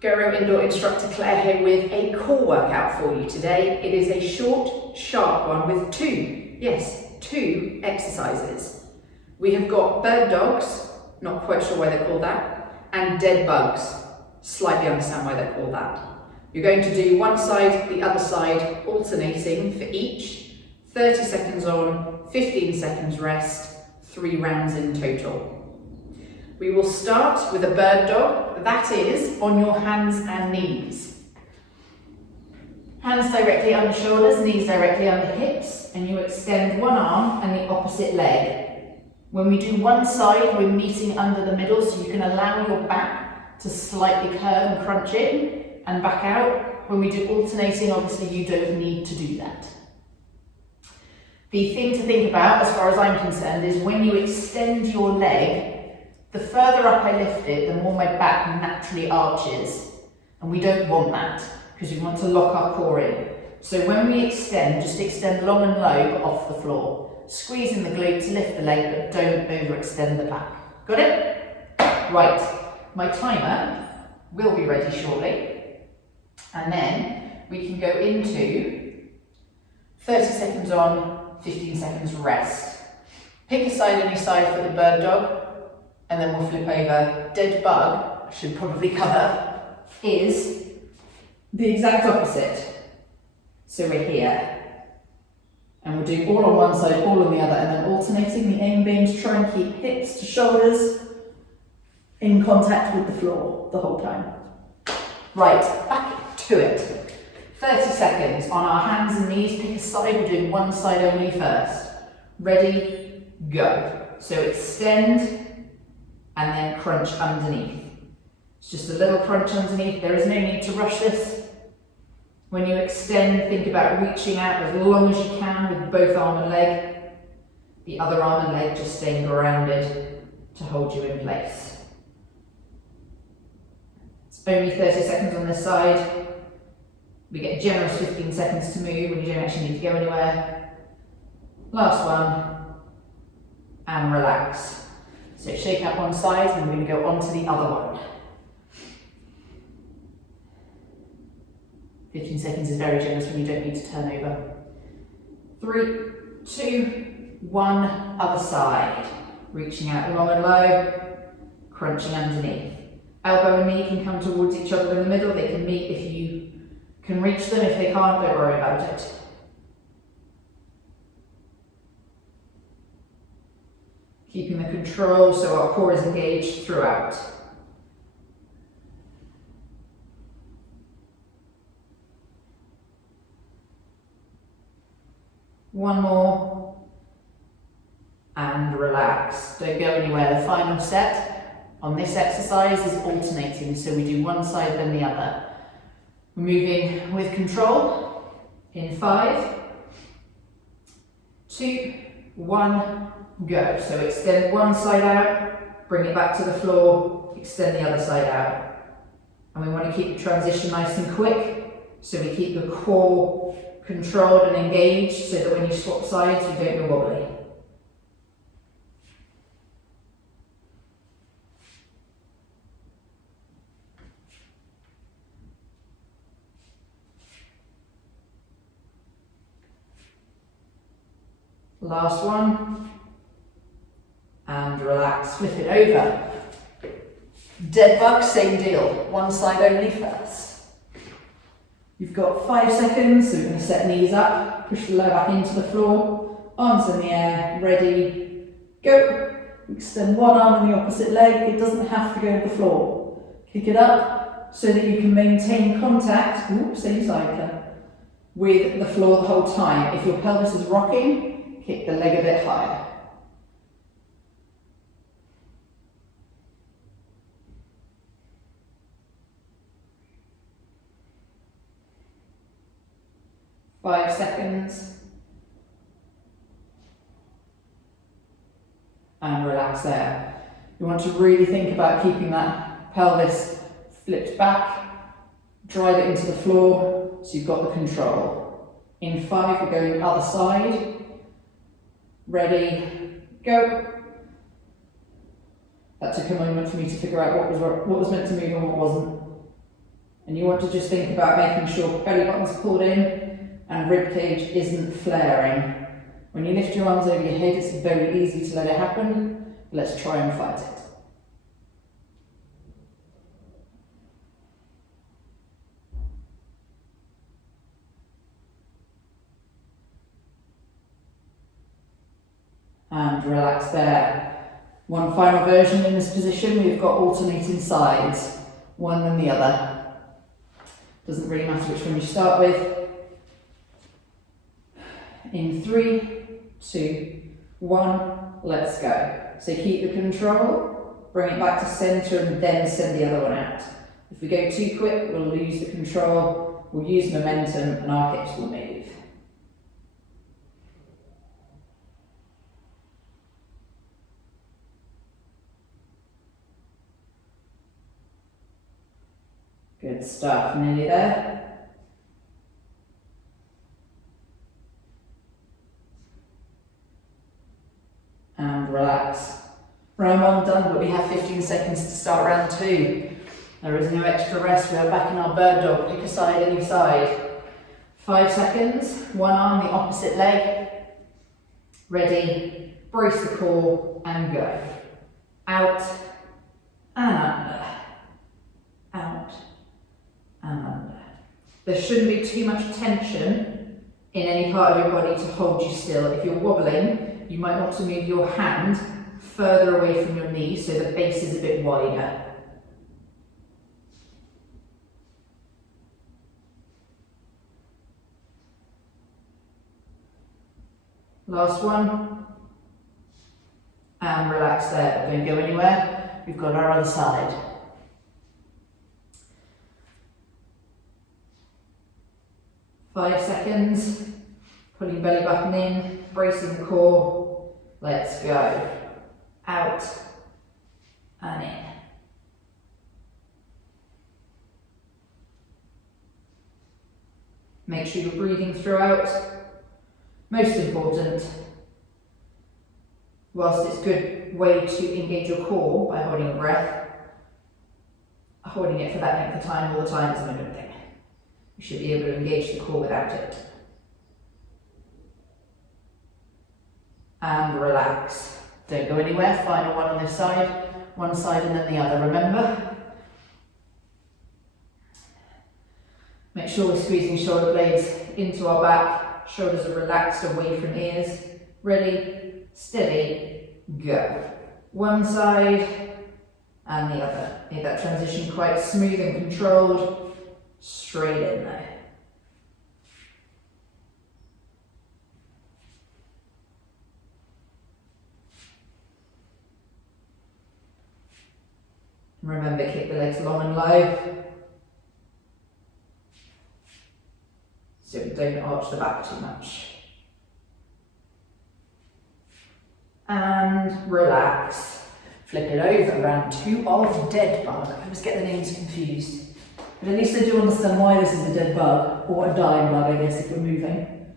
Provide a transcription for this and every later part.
Guru Indoor Instructor Claire here with a core workout for you today. It is a short, sharp one with two exercises. We have got bird dogs, not quite sure why they're called that, and dead bugs, slightly understand why they're called that. You're going to do one side, the other side, alternating for each, 30 seconds on, 15 seconds rest, 3 rounds in total. We will start with a bird dog, that is on your hands and knees. Hands directly under shoulders, knees directly under hips, and you extend one arm and the opposite leg. When we do one side, we're meeting under the middle, so you can allow your back to slightly curve and crunch in and back out. When we do alternating, obviously you don't need to do that. The thing to think about, as far as I'm concerned, is when you extend your leg, the further up I lift it, the more my back naturally arches. And we don't want that, because we want to lock our core in. So when we extend, just extend long and low, but off the floor. Squeeze in the glutes, lift the leg, but don't overextend the back. Got it? Right, my timer will be ready shortly. And then we can go into 30 seconds on, 15 seconds rest. Pick a side, any side for the bird dog. And then we'll flip over. Dead bug, I should probably cover, is the exact opposite. So we're here. And we'll do all on one side, all on the other, and then alternating, the aim being to try and keep hips to shoulders in contact with the floor the whole time. Right, back to it. 30 seconds on our hands and knees, pick a side, we're doing one side only first. Ready, go. So extend, and then crunch underneath. It's just a little crunch underneath. There is no need to rush this. When you extend, think about reaching out as long as you can with both arm and leg. The other arm and leg just staying grounded to hold you in place. It's only 30 seconds on this side. We get a generous 15 seconds to move when you don't actually need to go anywhere. Last one, and relax. So shake out one side and we're going to go on to the other one. 15 seconds is very generous when you don't need to turn over. 3, 2, 1, other side. Reaching out long and low, crunching underneath. Elbow and knee can come towards each other in the middle. They can meet if you can reach them. If they can't, don't worry about it. Keeping the control so our core is engaged throughout. One more, and relax. Don't go anywhere. The final set on this exercise is alternating, so we do one side then the other. We're moving with control in 5, 2, 1, go. So extend one side out, bring it back to the floor, extend the other side out. And we want to keep the transition nice and quick, so we keep the core controlled and engaged so that when you swap sides, you don't go wobbly. Last one. And relax, flip it over. Dead bug, same deal, one side only first. You've got 5 seconds, so we're going to set knees up, push the lower back into the floor, arms in the air, ready, go. Extend one arm and the opposite leg, it doesn't have to go to the floor. Kick it up so that you can maintain contact, same side, with the floor the whole time. If your pelvis is rocking, kick the leg a bit higher. Five seconds. And relax there. You want to really think about keeping that pelvis flipped back, drive it into the floor so you've got the control. In 5, we're going other side. Ready, go. That took a moment for me to figure out what was meant to move and what wasn't. And you want to just think about making sure belly button's pulled in and rib cage isn't flaring. When you lift your arms over your head, it's very easy to let it happen. Let's try and fight it. And relax there. One final version in this position, we've got alternating sides, one and the other. Doesn't really matter which one you start with. In 3, 2, 1, let's go. So keep the control, bring it back to centre and then send the other one out. If we go too quick, we'll lose the control, we'll use momentum and our hips will move. Good stuff, nearly there. And relax. Round 1 done, but we have 15 seconds to start round 2. There is no extra rest, we are back in our bird dog, pick a side, any side. 5 seconds, one arm, the opposite leg. Ready, brace the core and go. Out and under. Out and under. There shouldn't be too much tension in any part of your body to hold you still. If you're wobbling, you might want to move your hand further away from your knee so the base is a bit wider. Last one. And relax there, don't go anywhere. We've got our other side. Five seconds, pulling belly button in, bracing the core, let's go. Out and in. Make sure you're breathing throughout. Most important, whilst it's a good way to engage your core by holding your breath, holding it for that length of time all the time isn't a good thing. You should be able to engage the core without it. And relax. Don't go anywhere. Final one on this side. One side and then the other, remember? Make sure we're squeezing shoulder blades into our back. Shoulders are relaxed away from ears. Ready, steady, go. One side and the other. Make that transition quite smooth and controlled. Straight in there. Remember, kick the legs long and low. So don't arch the back too much. And relax. Flip it over, round 2 of dead bug. I always get the names confused. But at least I do understand why this is a dead bug, or a dying bug, I guess, if we're moving.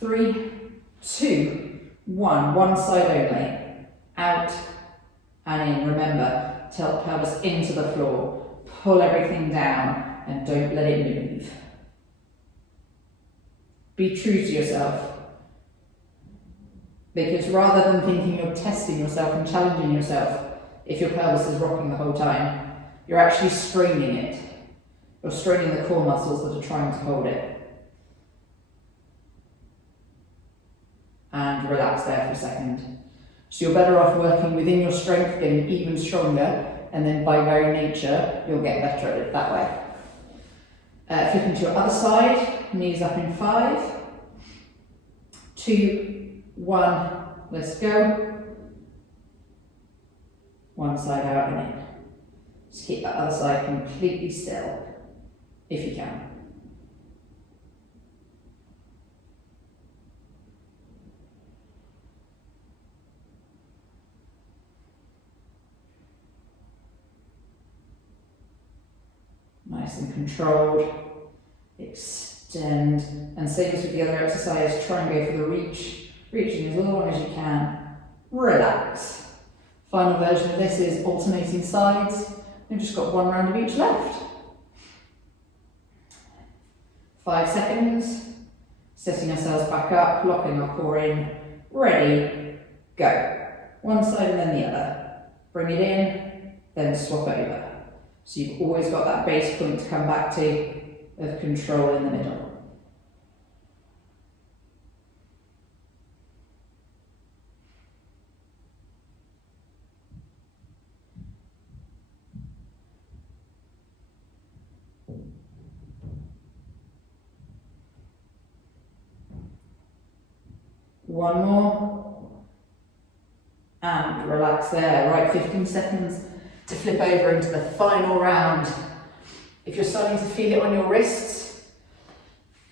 3, 2, 1. One side only. Out and in. Remember, tilt pelvis into the floor. Pull everything down and don't let it move. Be true to yourself. Because rather than thinking you're testing yourself and challenging yourself, if your pelvis is rocking the whole time, you're actually straining it. You're straining the core muscles that are trying to hold it. And relax there for a second. So you're better off working within your strength, getting even stronger, and then by very nature, you'll get better at it that way. Flipping to your other side, knees up in 5, 2, 1, let's go. One side out and in. Just keep that other side completely still, if you can. Nice and controlled. Extend. And same as with the other exercise, try and go for the reach. Reaching as long as you can. Relax. Final version of this is alternating sides. We've just got one round of each left. 5 seconds. Setting ourselves back up, locking our core in. Ready, go. One side and then the other. Bring it in, then swap over. So you've always got that base point to come back to of control in the middle. One more, and relax there. Right, 15 seconds to flip over into the final round. If you're starting to feel it on your wrists,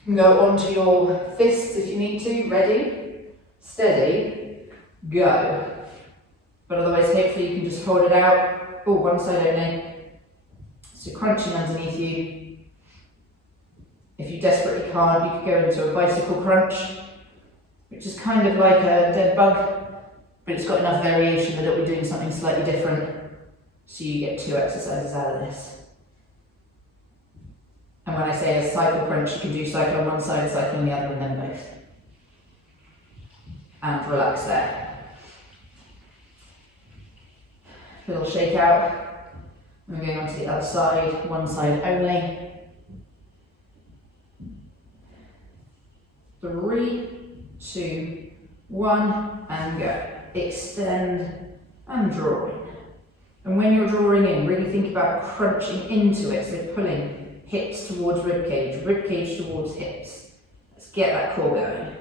you can go onto your fists if you need to. Ready, steady, go. But otherwise, hopefully you can just hold it out. Oh, one side only. So crunching underneath you. If you desperately can't, you could go into a bicycle crunch, which is kind of like a dead bug, but it's got enough variation that it'll be doing something slightly different, so you get 2 exercises out of this. And when I say a cycle crunch, you can do cycle on one side, cycle on the other, and then both. And relax there. Little shake out. We're going on to the other side, one side only. 3, 2, 1, and go. Extend and draw in. And when you're drawing in, really think about crunching into it, so pulling hips towards ribcage towards hips. Let's get that core going.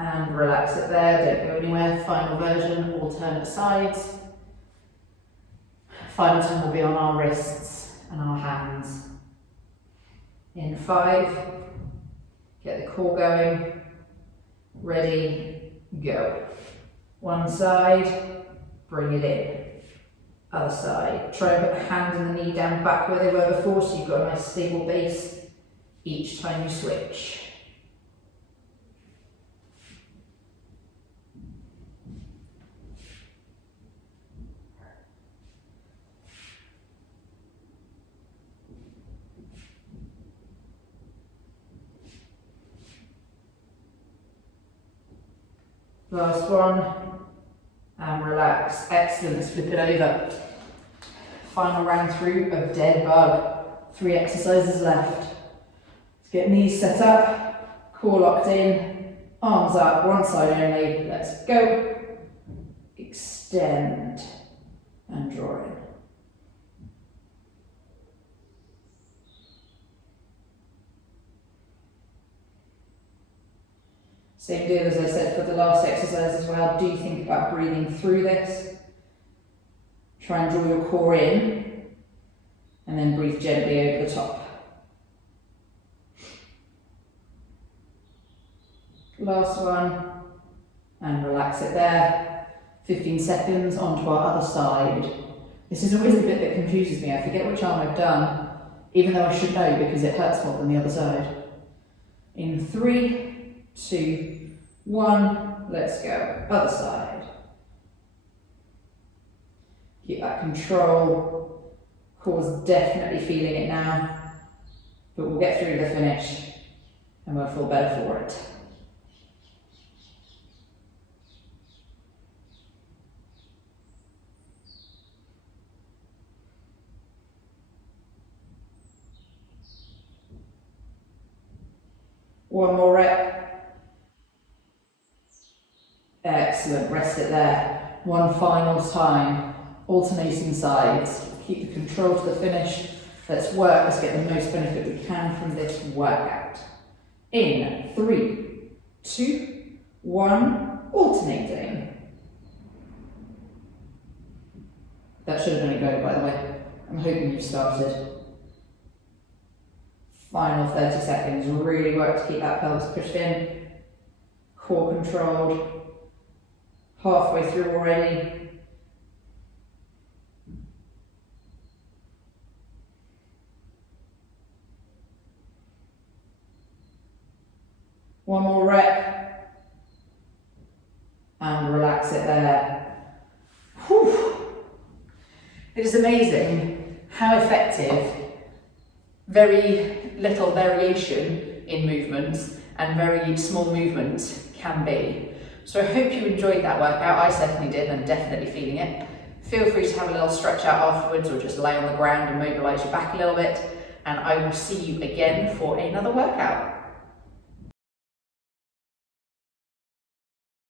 And relax it there, don't go anywhere. Final version, alternate sides. Final time will be on our wrists and our hands. In 5, get the core going. Ready, go. One side, bring it in. Other side. Try and put the hand and the knee down back where they were before, so you've got a nice stable base each time you switch. Last one, and relax. Excellent, let's flip it over. Final round through of dead bug. 3 exercises left. Let's get knees set up, core locked in, arms up, one side only. Let's go. Extend and draw in. Same deal as I said for the last exercise as well. Do think about breathing through this. Try and draw your core in and then breathe gently over the top. Last one, and relax it there. 15 seconds onto our other side. This is always the bit that confuses me. I forget which arm I've done, even though I should know because it hurts more than the other side. In 3, 2, 1, let's go. Other side. Keep that control. Core's definitely feeling it now, but we'll get through the finish and we'll feel better for it. One more rep. Excellent, rest it there. One final time, alternating sides. Keep the control to the finish. Let's work, let's get the most benefit we can from this workout. In 3, 2, 1, alternating. That should have been a go, by the way. I'm hoping you've started. Final 30 seconds, really work to keep that pelvis pushed in. Core controlled. Halfway through already. One more rep. And relax it there. Whew. It is amazing how effective very little variation in movements and very small movements can be. So I hope you enjoyed that workout. I certainly did, and definitely feeling it. Feel free to have a little stretch out afterwards or just lay on the ground and mobilise your back a little bit. And I will see you again for another workout.